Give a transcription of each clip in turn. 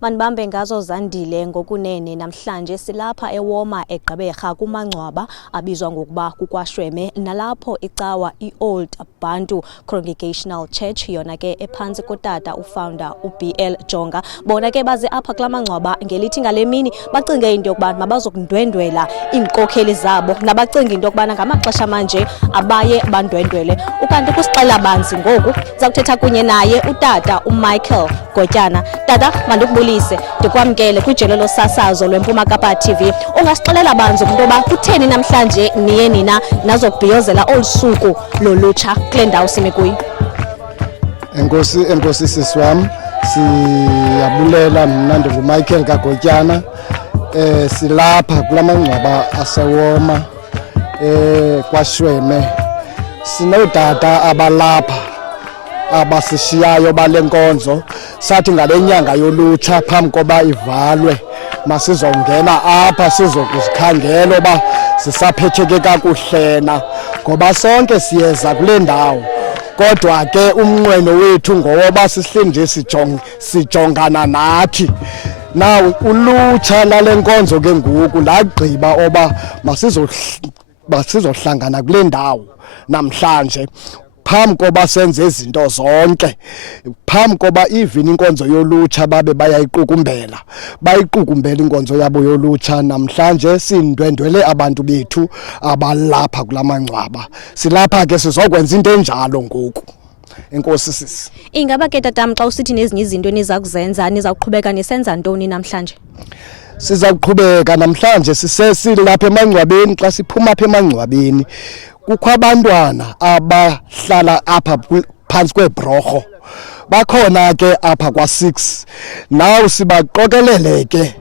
Manibambe ngazo zandile ngokunene namhlanje silapha eWoma eGqeberha kumangcwaba abizwa ngokuba kukwashweme nalapho icawa iOld Bantu Congregational Church yona ke ephansi kotata ufounder uBL Jonga. Bona ke baze apha kulamangcwaba ngelithi ngalemini bacinge into yokubana mabazokundwendwela inkokheli zabo nabacinga into yokubana ngamaxesha manje abaye bandwendwele. Ukanti kusixela banzi ngoku zakuthetha kunye naye utata uMichael Gotyana. Tata mandikubulise ndikwamkele kwijelo losasazo lweMpuma Kapa TV. Ungasixelela banzi ngoba kutheni namhlanje niye nina nazokubhiyozela olusuku lolutsha kule ndawo sime kuyo? Enkosi siswam, siyabulela. Mna ndinguMichael Gotyana. Silapha kulamangcwaba aseWoma kwaShweme. Sinodata abalapha abasishiyayo balenkonzo. Sathi ngale nyanga yolutsha phambi koba ivalwe masizongena apha sizokuzikhangela oba sisaphetheke kakuhlena ngoba sonke siyeza kule ndawo. Kodwa ke umnqweno wethu ngoba sihlinde sijongana nathi. Now ulutsha lalenkonzo ke ngoku lagqiba oba masizohlangana kule ndawo namhlanje phambi koba senze izinto zonke, phambi koba even inkonzo yolutsha babe bayayiqukumbela inkonzo yabo yolutsha. Namhlanje sindwendwele abantu bethu abalapha kulamangcwaba. Silapha ke sizokwenza into enjalo ngoku. Enkosi sisi. Ingaba ke tatam xa usithi nezinye izinto eniza kuzenza nizaqhubeka nisenza ntoni namhlanje? Siza kuqhubeka namhlanje sisilapha emangcwabeni. Xa siphuma apha emangcwabeni kukho abantwana abahlala apha phansi kwebhrorho, bakhona ke apha kwa6. Naw sibaqokelele ke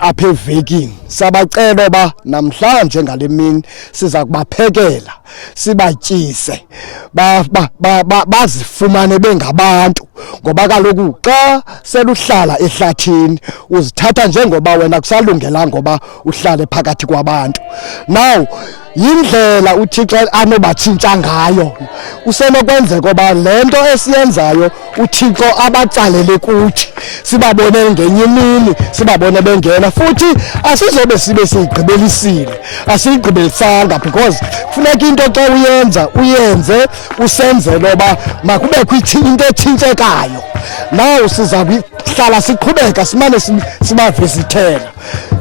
apha evekini. Sabacela ba namhlanje ngale mini siza kubaphekela sibatyise bazifumane bengabantu, ngoba kaloku xa seluhlala ehlathini uzithatha njengoba wena kusalungela ngoba uhlale phakathi kwabantu. Now yindlela uThixo anobatshintsha ngayo. Usenokwenzeka oba le nto esiyenzayo uThixo abatsalele kuthi, sibabone ngenye imini, sibabone bengena. Futhi asizobe sibe siyigqibelisile, asiyigqibelisanga, because kufuneka into xa uyenze usenzele oba makubekho into etshintshekayo. Naw siza kuhlala siqhubeka simane sibavisithela.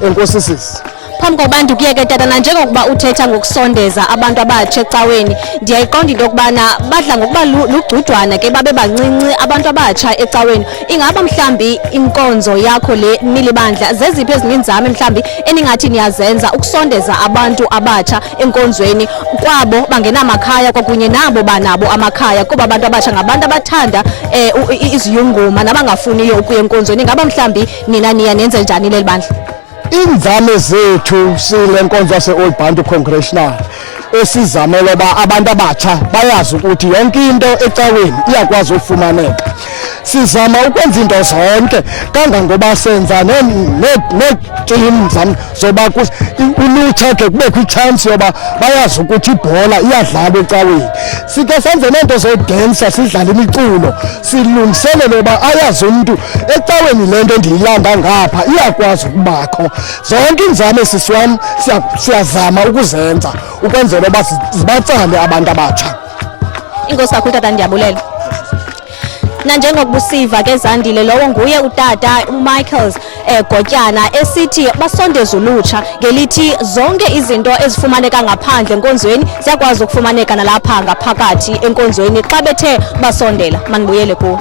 Enkosi sisi. Phambi kobantu kuye ke tata, njengokuba uthetha ngokusondeza abantu abatsha ecaweni, ndiyayiqonda into yokubana badla ngokuba lugcudwana ke babe bancinci abantu abatsha ecaweni. Ingaba mhlambi inkonzo yakho le nilibandla zeziphi ezinye inzame mhlambi eningathi niyazenza ukusondeza abantu abatsha enkonzweni kwabo bangenamakhaya kwakunye nabo banabo amakhaya, kuba abantu abatsha ngabantu abathanda iziyunguma nabangafuniyo ukuya enkonzweni? Ingaba mhlambi nina niya nenze njani leli bandla? Inzame zethu sile nkonzo yase-Old Bantu Congregational esizamela uba abantu abatsha bayazi ukuthi yonke into ecaweni iyakwazi ufumaneka. Sizama ukwenza into zonke kangangoba senza neetim zoba ulutsha ke kubekho itshansi yoba bayazi ukuthi ibhola iyadlalwa ecaweni. Sike senze neento zodansa, sidlale imiculo, silungiselele uba ayazi umntu ecaweni le nto ndiyilanda ngapha iyakwazi ukubakho. Zonke inzame sisiwam siyazama ukuzenza ukwenzela uba zibatsale abantu abatsha. Inkosi kakhulu tata, ndiyabulela. Nanjengokubusiva ke Zandile, lowo nguye utata uMichael Gotyana esithi basondeza ulutsha ngelithi zonke izinto ezifumaneka ngaphandle enkonzweni ziyakwazi ukufumaneka nalapha ngaphakathi enkonzweni xa bethe basondela. Manibuyele kuwo.